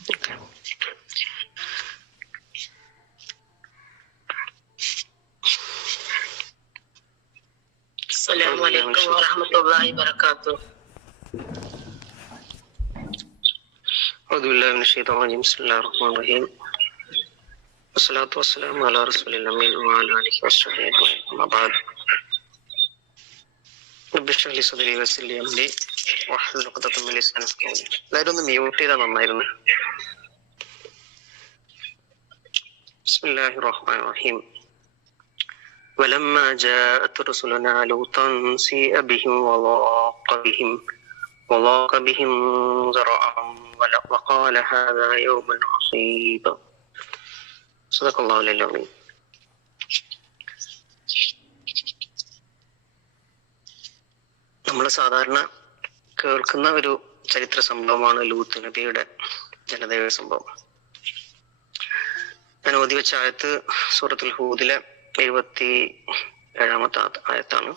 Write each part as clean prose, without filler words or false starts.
Assalamualaikum warahmatullahi wabarakatuh. A'udzubillahi minasyaitonir rajim. Bismillahirrahmanirrahim. Wassalatu wassalamu ala rasulillah wa ala alihi washabbihi amma ba'd. Rabbi shrah li sadri wa yassir li amri wahlul 'uqdatam min lisani yafqahu qawli. എല്ലാവരും ഒന്ന് mute ചെയ്താൽ നന്നായിരുന്നു. ബിസ്മില്ലാഹിർ റഹ്മാനിർ റഹീം. ولما جاءت رسلنا لوطا سيء بهم وضاق بهم ذرعا وقال هذا يوم عصيب. صدق الله العظيم. നമ്മൾ സാധാരണ കേൾക്കുന്ന ഒരു ചരിത്ര സംഭവമാണ് ലൂത്ത് നബിയുടെ ജനതയുടെ സംഭവം. ഞാൻ ഓതി വെച്ച ആയത്ത് സൂറത്തുൽ ഹൂദിലെ 77-ാമത്തെ ആയത്താണ്.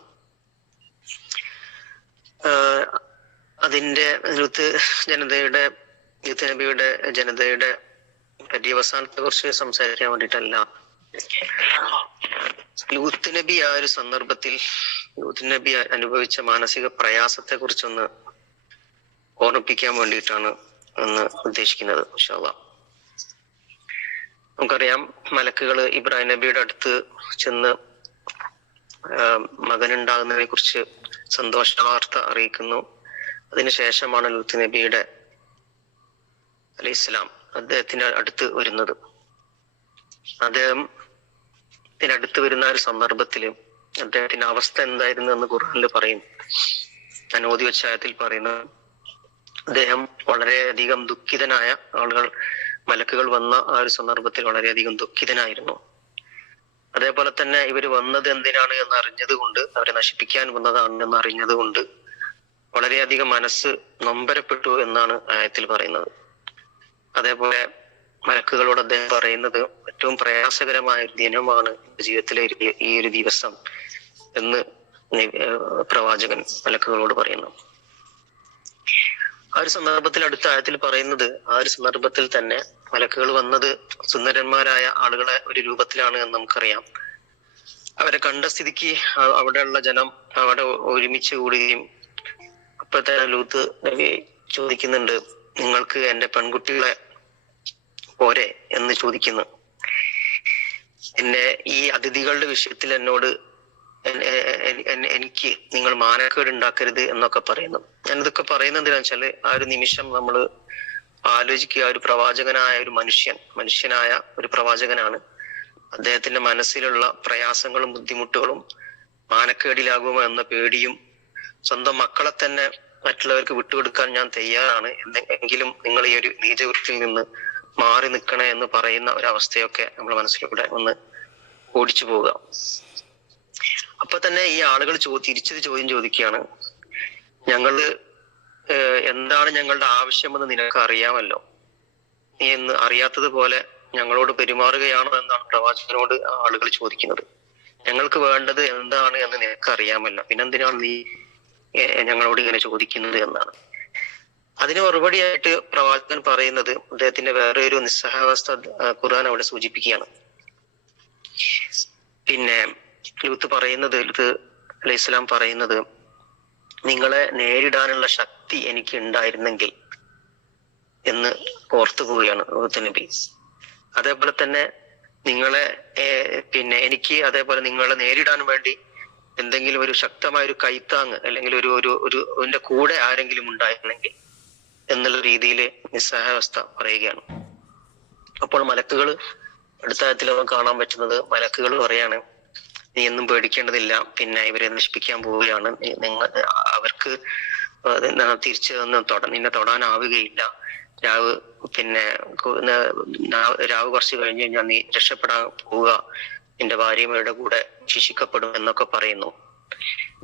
അതിന്റെ ലൂത്ത് നബിയുടെ ജനതയുടെ പര്യവസാനത്തെ കുറിച്ച് സംസാരിക്കാൻ വേണ്ടിയിട്ടല്ല. ലൂത്ത് നബി ആ ഒരു സന്ദർഭത്തിൽ ലൂത്ത് നബി അനുഭവിച്ച മാനസിക പ്രയാസത്തെ കുറിച്ചൊന്ന് ഓർമ്മിപ്പിക്കാൻ വേണ്ടിയിട്ടാണ് എന്ന് ഉദ്ദേശിക്കുന്നത്. ഇൻഷാ അല്ലാഹ്. നമുക്കറിയാം, മലക്കുകൾ ഇബ്രാഹിം നബിയുടെ അടുത്ത് ചെന്ന് മകനുണ്ടാകുന്നതിനെ കുറിച്ച് സന്തോഷ വാർത്ത അറിയിക്കുന്നു. അതിനുശേഷമാണ് ലൂത്ത് നബിയുടെ അലൈഹിസ്സലാം അദ്ദേഹത്തിന്റെ അടുത്ത് വരുന്നത്. അദ്ദേഹത്തിനടുത്ത് വരുന്ന ഒരു സന്ദർഭത്തില് അദ്ദേഹത്തിന്റെ അവസ്ഥ എന്തായിരുന്നു എന്ന് ഖുർആനിൽ പറയും. ഞാൻ ഓതി വെച്ച ആയത്തിൽ പറയുന്നത്, അദ്ദേഹം വളരെയധികം ദുഃഖിതനായ മലക്കുകൾ വന്ന ആ ഒരു സന്ദർഭത്തിൽ വളരെയധികം ദുഃഖിതനായിരുന്നു. അതേപോലെ തന്നെ ഇവർ വന്നത് എന്തിനാണ് എന്ന് അറിഞ്ഞത് കൊണ്ട്, അവരെ നശിപ്പിക്കാൻ വന്നതാണ് എന്ന് അറിഞ്ഞത് കൊണ്ട് വളരെയധികം മനസ്സ് നൊമ്പരപ്പെട്ടു എന്നാണ് ആയത്തിൽ പറയുന്നത്. അതേപോലെ മലക്കുകളോട് അദ്ദേഹം പറയുന്നത്, ഏറ്റവും പ്രയാസകരമായ ഒരു ദിനമാണ് ജീവിതത്തിലെ ഈ ഒരു ദിവസം എന്ന് പ്രവാചകൻ മലക്കുകളോട് പറയുന്നു. ആ ഒരു സന്ദർഭത്തിൽ അടുത്ത ആയത്തിൽ പറയുന്നത്, ആ ഒരു സന്ദർഭത്തിൽ തന്നെ മലക്കുകൾ വന്നത് സുന്ദരന്മാരായ ആളുകളെ ഒരു രൂപത്തിലാണ് എന്ന് നമുക്കറിയാം. അവരെ കണ്ട സ്ഥിതിക്ക് അവിടെയുള്ള ജനം അവിടെ ഒരുമിച്ച് കൂടുകയും അപ്പോഴത്തെ ലൂത്ത് നബി ചോദിക്കുന്നുണ്ട്, നിങ്ങൾക്ക് എന്റെ പെൺകുട്ടികളെ പോരെ എന്ന് ചോദിക്കുന്നു. ഈ അതിഥികളുടെ വിഷയത്തിൽ എന്നോട് എനിക്ക് നിങ്ങൾ മാനക്കേട് ഉണ്ടാക്കരുത് എന്നൊക്കെ പറയുന്നു. ഞാനിതൊക്കെ പറയുന്നത് എന്താണെന്ന് വെച്ചാല്, ആ ഒരു നിമിഷം നമ്മൾ ആലോചിക്കുക, ഒരു പ്രവാചകനായ ഒരു മനുഷ്യനായ ഒരു പ്രവാചകനാണ്. അദ്ദേഹത്തിന്റെ മനസ്സിലുള്ള പ്രയാസങ്ങളും ബുദ്ധിമുട്ടുകളും മാനക്കേടിലാകുമോ എന്ന പേടിയും, സ്വന്തം മക്കളെ തന്നെ മറ്റുള്ളവർക്ക് വിട്ടുകൊടുക്കാൻ ഞാൻ തയ്യാറാണ്, എങ്കിലും നിങ്ങൾ ഈ ഒരു നീചവൃത്തിയിൽ നിന്ന് മാറി നിൽക്കണേ എന്ന് പറയുന്ന ഒരവസ്ഥയൊക്കെ നമ്മുടെ മനസ്സിലൂടെ ഒന്ന് ഓടിച്ചു പോവുക. അപ്പൊ തന്നെ ഈ ആളുകൾ തിരിച്ചൊരു ചോദ്യം ചോദിക്കുകയാണ്, എന്താണ് ഞങ്ങളുടെ ആവശ്യമെന്ന് നിനക്ക് അറിയാമല്ലോ, നീ എന്ന് അറിയാത്തതുപോലെ ഞങ്ങളോട് പെരുമാറുകയാണോ എന്നാണ് പ്രവാചകനോട് ആളുകൾ ചോദിക്കുന്നത്. ഞങ്ങൾക്ക് വേണ്ടത് എന്താണ് എന്ന് നിനക്ക് അറിയാമല്ലോ, പിന്നെന്തിനാണ് നീ ഞങ്ങളോട് ഇങ്ങനെ ചോദിക്കുന്നത് എന്നാണ്. അതിന് മറുപടിയായിട്ട് പ്രവാചകൻ പറയുന്നത്, അദ്ദേഹത്തിന്റെ വേറെ ഒരു നിസ്സഹാവസ്ഥ ഖുർആൻ അവിടെ സൂചിപ്പിക്കുകയാണ്. പിന്നെ ലൂത്ത് അലൈഹിസ്സലാം പറയുന്നത്, നിങ്ങളെ നേരിടാനുള്ള ശക്തി എനിക്ക് ഉണ്ടായിരുന്നെങ്കിൽ എന്ന് ഓർത്തു പോവുകയാണ് ലൂത്ത് നബി. അതേപോലെ തന്നെ എനിക്ക് അതേപോലെ നിങ്ങളെ നേരിടാൻ വേണ്ടി എന്തെങ്കിലും ഒരു ശക്തമായ ഒരു കൈത്താങ് അല്ലെങ്കിൽ ഒരു കൂടെ ആരെങ്കിലും ഉണ്ടായിരുന്നെങ്കിൽ എന്നുള്ള രീതിയിൽ നിസ്സഹാവസ്ഥ പറയുകയാണ്. അപ്പോൾ മലക്കുകൾ അടുത്ത ആയത്തിൽ കാണാൻ പറ്റുന്നത്, മലക്കുകൾ പറയാണ്, നീ ഒന്നും പേടിക്കേണ്ടതില്ല, പിന്നെ ഇവരെ നശിപ്പിക്കാൻ പോവുകയാണ്, അവർക്ക് തിരിച്ചു നിന്നെ തൊടാനാവുകയില്ല, രാവ് കുറച്ച് കഴിഞ്ഞ് കഴിഞ്ഞാൽ നീ രക്ഷപ്പെടാൻ പോവുക, നിന്റെ ഭാര്യമാരുടെ കൂടെ ശിക്ഷിക്കപ്പെടും എന്നൊക്കെ പറയുന്നു.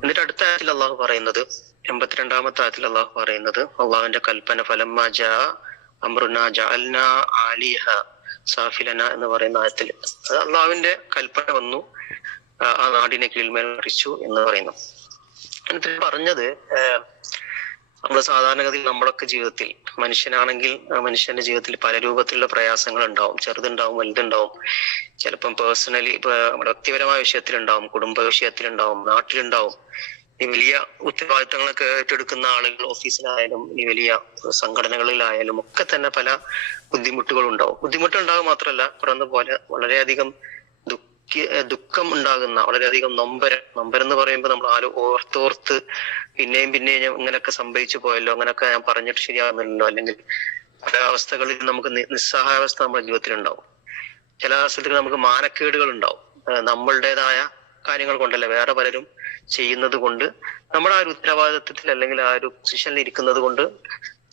എന്നിട്ട് അടുത്ത ആയത്തിൽ അള്ളാഹു പറയുന്നത്, 82-ാമത്തെ ആയത്തിൽ അള്ളാഹു പറയുന്നത്, അള്ളാഹുവിന്റെ കൽപ്പന, ഫലമ്മാ ജാ അംറുനാ ജഅൽനാ ആലിഹ സാഫിലന എന്ന് പറയുന്ന ആയത്തിൽ അള്ളാഹുവിന്റെ കൽപ്പന വന്നു, ആ നാടിനെ കീഴ്മേൽ മറിച്ചു എന്ന് പറയുന്നു. എന്നിട്ട് പറഞ്ഞത്, നമ്മൾ സാധാരണഗതിയിൽ നമ്മളൊക്കെ ജീവിതത്തിൽ മനുഷ്യനാണെങ്കിൽ മനുഷ്യന്റെ ജീവിതത്തിൽ പല രൂപത്തിലുള്ള പ്രയാസങ്ങൾ ഉണ്ടാവും. ചെറുതുണ്ടാവും, വലുതുണ്ടാവും. ചിലപ്പം പേഴ്സണലി നമ്മുടെ വ്യക്തിപരമായ വിഷയത്തിലുണ്ടാവും, കുടുംബ വിഷയത്തിലുണ്ടാവും, നാട്ടിലുണ്ടാവും. ഈ വലിയ ഉത്തരവാദിത്തങ്ങളൊക്കെ ഏറ്റെടുക്കുന്ന ആളുകൾ ഓഫീസിലായാലും ഈ വലിയ സംഘടനകളിലായാലും ഒക്കെ തന്നെ പല ബുദ്ധിമുട്ടുകളുണ്ടാവും. ബുദ്ധിമുട്ടുണ്ടാകുക മാത്രമല്ല, പറഞ്ഞ പോലെ വളരെയധികം ദുഃഖം ഉണ്ടാകുന്ന, വളരെയധികം നൊമ്പരം എന്ന് പറയുമ്പോൾ നമ്മൾ ഓർത്തോർത്ത് പിന്നെയും ഇങ്ങനെയൊക്കെ സംഭവിച്ചു പോയല്ലോ, അങ്ങനെയൊക്കെ ഞാൻ പറഞ്ഞിട്ട് ശരിയാകുന്നില്ലല്ലോ, അല്ലെങ്കിൽ പല അവസ്ഥകളിൽ നമുക്ക് നിസ്സഹായാവസ്ഥ നമ്മുടെ ജീവിതത്തിൽ ഉണ്ടാവും. ചില അവസ്ഥകൾ നമുക്ക് മാനക്കേടുകൾ ഉണ്ടാവും. നമ്മളുടേതായ കാര്യങ്ങൾ കൊണ്ടല്ല, വേറെ പലരും ചെയ്യുന്നത് കൊണ്ട്, നമ്മുടെ ആ ഒരു ഉത്തരവാദിത്വത്തിൽ അല്ലെങ്കിൽ ആ ഒരു പൊസിഷനിൽ ഇരിക്കുന്നത് കൊണ്ട്,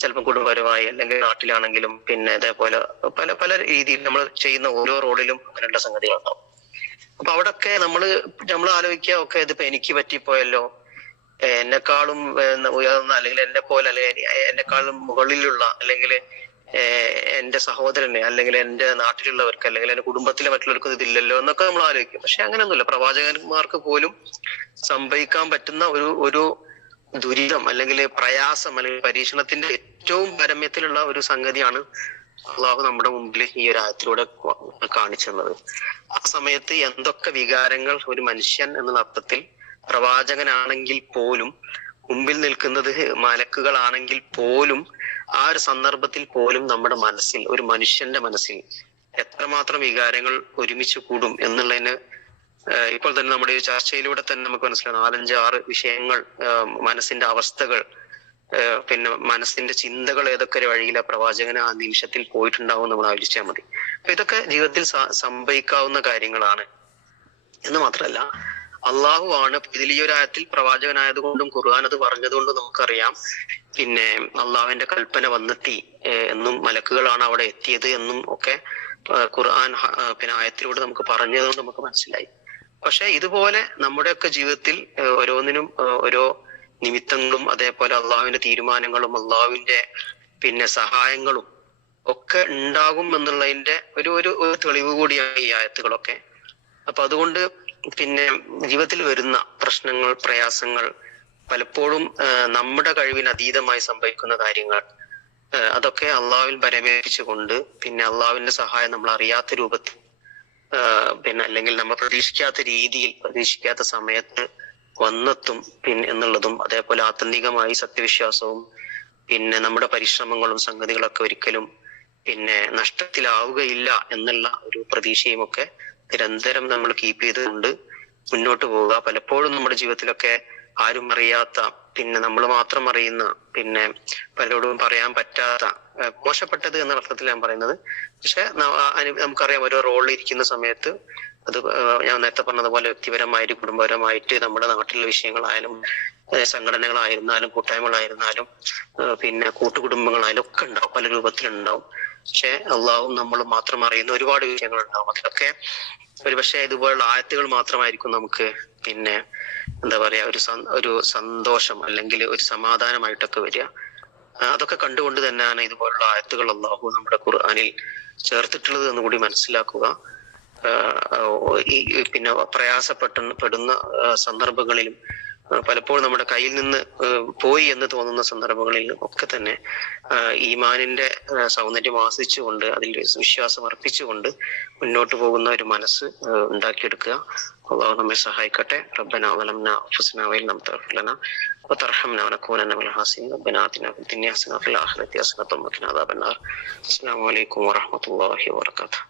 ചിലപ്പോൾ കുടുംബപരമായി അല്ലെങ്കിൽ നാട്ടിലാണെങ്കിലും പിന്നെ ഇതേപോലെ പല പല രീതിയിൽ നമ്മൾ ചെയ്യുന്ന ഓരോ റോളിലും അങ്ങനെയുള്ള സംഗതികളുണ്ടാവും. അപ്പൊ അവിടൊക്കെ നമ്മൾ ആലോചിക്കുക, ഒക്കെ ഇതിപ്പോ എനിക്ക് പറ്റിപ്പോയല്ലോ, എന്നെക്കാളും ഉയർന്ന അല്ലെങ്കിൽ എന്നെ പോലെ അല്ലെങ്കിൽ എന്നെക്കാളും മുകളിലുള്ള അല്ലെങ്കിൽ എന്റെ സഹോദരന് അല്ലെങ്കിൽ എന്റെ നാട്ടിലുള്ളവർക്ക് അല്ലെങ്കിൽ എന്റെ കുടുംബത്തിലെ മറ്റുള്ളവർക്ക് ഇതില്ലല്ലോ എന്നൊക്കെ നമ്മൾ ആലോചിക്കും. പക്ഷെ അങ്ങനെയൊന്നുമില്ല. പ്രവാചകന്മാർക്ക് പോലും സംഭവിക്കാൻ പറ്റുന്ന ഒരു ദുരിതം അല്ലെങ്കിൽ പ്രയാസം അല്ലെങ്കിൽ പരീക്ഷണത്തിന്റെ ഏറ്റവും പരമ്യത്തിലുള്ള ഒരു സംഗതിയാണ് അള്ളാഹു നമ്മുടെ മുമ്പിൽ ഈ ഒരു ആയത്തിലൂടെ കാണിച്ചത്. ആ സമയത്ത് എന്തൊക്കെ വികാരങ്ങൾ ഒരു മനുഷ്യൻ എന്ന അർത്ഥത്തിൽ, പ്രവാചകനാണെങ്കിൽ പോലും, മുമ്പിൽ നിൽക്കുന്നത് മലക്കുകളാണെങ്കിൽ പോലും, ആ ഒരു സന്ദർഭത്തിൽ പോലും നമ്മുടെ മനസ്സിൽ, ഒരു മനുഷ്യന്റെ മനസ്സിൽ എത്രമാത്രം വികാരങ്ങൾ ഒരുമിച്ച് കൂടും എന്നുള്ളതിന് ഇപ്പോൾ തന്നെ നമ്മുടെ ഈ ചർച്ചയിലൂടെ തന്നെ നമുക്ക് മനസ്സിലാവും. 4-5-6 വിഷയങ്ങൾ, മനസ്സിന്റെ അവസ്ഥകൾ, പിന്നെ മനസ്സിന്റെ ചിന്തകൾ ഏതൊക്കെ വഴിയിലെ പ്രവാചകന് ആ നിമിഷത്തിൽ പോയിട്ടുണ്ടാവും നമ്മൾ ആലോചിച്ചാൽ മതി. അപ്പൊ ഇതൊക്കെ ജീവിതത്തിൽ സംഭവിക്കാവുന്ന കാര്യങ്ങളാണ് എന്ന് മാത്രമല്ല, അള്ളാഹു ആണ് ഇതിൽ ഈ ഒരു ആയത്തിൽ പ്രവാചകനായത് കൊണ്ടും ഖുർആൻ അത് പറഞ്ഞതുകൊണ്ടും നമുക്കറിയാം പിന്നെ അള്ളാഹുവിന്റെ കൽപ്പന വന്നെത്തി എന്നും മലക്കുകളാണ് അവിടെ എത്തിയത് എന്നും ഒക്കെ ഖുർആൻ പിന്നെ ആയത്തിലൂടെ നമുക്ക് പറഞ്ഞതുകൊണ്ട് നമുക്ക് മനസ്സിലായി. പക്ഷെ ഇതുപോലെ നമ്മുടെയൊക്കെ ജീവിതത്തിൽ ഓരോന്നിനും ഓരോ നിമിത്തങ്ങളും അതേപോലെ അള്ളാഹുവിന്റെ തീരുമാനങ്ങളും അള്ളാഹുവിന്റെ പിന്നെ സഹായങ്ങളും ഒക്കെ ഉണ്ടാകും എന്നുള്ളതിന്റെ ഒരു തെളിവ് കൂടിയാണ് ഈ ആയത്തുകളൊക്കെ. അപ്പൊ അതുകൊണ്ട് പിന്നെ ജീവിതത്തിൽ വരുന്ന പ്രശ്നങ്ങൾ, പ്രയാസങ്ങൾ പലപ്പോഴും നമ്മുടെ കഴിവിന് അതീതമായി സംഭവിക്കുന്ന കാര്യങ്ങൾ, അതൊക്കെ അള്ളാഹുവിൽ പരമേൽപ്പിച്ചുകൊണ്ട് പിന്നെ അള്ളാഹുവിന്റെ സഹായം നമ്മൾ അറിയാത്ത രൂപത്തിൽ പിന്നെ അല്ലെങ്കിൽ നമ്മൾ പ്രതീക്ഷിക്കാത്ത രീതിയിൽ പ്രതീക്ഷിക്കാത്ത സമയത്ത് വന്നെത്തും എന്നുള്ളതും, അതേപോലെ ആത്യന്തികമായി സത്യവിശ്വാസവും പിന്നെ നമ്മുടെ പരിശ്രമങ്ങളും സംഗതികളൊക്കെ ഒരിക്കലും പിന്നെ നഷ്ടത്തിലാവുകയില്ല എന്നുള്ള ഒരു പ്രതീക്ഷയും ഒക്കെ നിരന്തരം നമ്മൾ കീപ്പ് ചെയ്തുകൊണ്ട് മുന്നോട്ട് പോവുക. പലപ്പോഴും നമ്മുടെ ജീവിതത്തിലൊക്കെ ആരും അറിയാത്ത, പിന്നെ നമ്മൾ മാത്രം അറിയുന്ന, പിന്നെ പലരോടും പറയാൻ പറ്റാത്ത, മോശപ്പെട്ടത് എന്ന അർത്ഥത്തിൽ ഞാൻ പറയുന്നത്. പക്ഷെ നമുക്കറിയാം, ഓരോ റോളിൽ ഇരിക്കുന്ന സമയത്ത് അത് ഞാൻ നേരത്തെ പറഞ്ഞതുപോലെ വ്യക്തിപരമായിട്ട് കുടുംബപരമായിട്ട് നമ്മുടെ നാട്ടിലെ വിഷയങ്ങളായാലും സംഘടനകളായിരുന്നാലും കൂട്ടായ്മകളായിരുന്നാലും പിന്നെ കൂട്ടുകുടുംബങ്ങളായാലും ഒക്കെ ഉണ്ടാവും, പല രൂപത്തിലുണ്ടാവും. പക്ഷെ അള്ളാഹും നമ്മൾ മാത്രം അറിയുന്ന ഒരുപാട് വിഷയങ്ങൾ ഉണ്ടാവും. അതിലൊക്കെ ഒരുപക്ഷെ ഇതുപോലുള്ള ആയത്തുകൾ മാത്രമായിരിക്കും നമുക്ക് പിന്നെ എന്താ പറയാ ഒരു സന്തോഷം അല്ലെങ്കിൽ ഒരു സമാധാനമായിട്ടൊക്കെ വരിക. അതൊക്കെ കണ്ടുകൊണ്ട് തന്നെയാണ് ഇതുപോലുള്ള ആയത്തുകൾ അള്ളാഹു നമ്മുടെ ഖുർആനിൽ ചേർത്തിട്ടുള്ളത് എന്ന് കൂടി മനസ്സിലാക്കുക. ഈ പിന്നെ പ്രയാസപ്പെടുന്ന സന്ദർഭങ്ങളിലും പലപ്പോഴും നമ്മുടെ കയ്യിൽ നിന്ന് പോയി എന്ന് തോന്നുന്ന സന്ദർഭങ്ങളിലും ഒക്കെ തന്നെ ഈമാനിന്റെ സൗന്ദര്യം ആസ്വദിച്ചുകൊണ്ട് അതിൽ വിശ്വാസം അർപ്പിച്ചുകൊണ്ട് മുന്നോട്ട് പോകുന്ന ഒരു മനസ്സ് ഉണ്ടാക്കിയെടുക്കുക. അള്ളാഹു നമ്മെ സഹായിക്കട്ടെ. റബ്ബനാ വലംനാ അൻഫുസനാ വഇൻ ലം തഗ്ഫിർ ലനാ വതർഹംനാ ലനകൂനന്ന മിനൽ ഖാസിരീൻ. റബ്ബനാ ആതിനാ ഫിദ് ദുനിയാ ഹസനത്തും വഫിൽ ആഖിറതി ഹസനത്തും വഖിനാ അദാബന്നാർ. അസ്സലാമു അലൈക്കും വറഹ്മത്തുള്ളാഹി വബറകാതുഹു.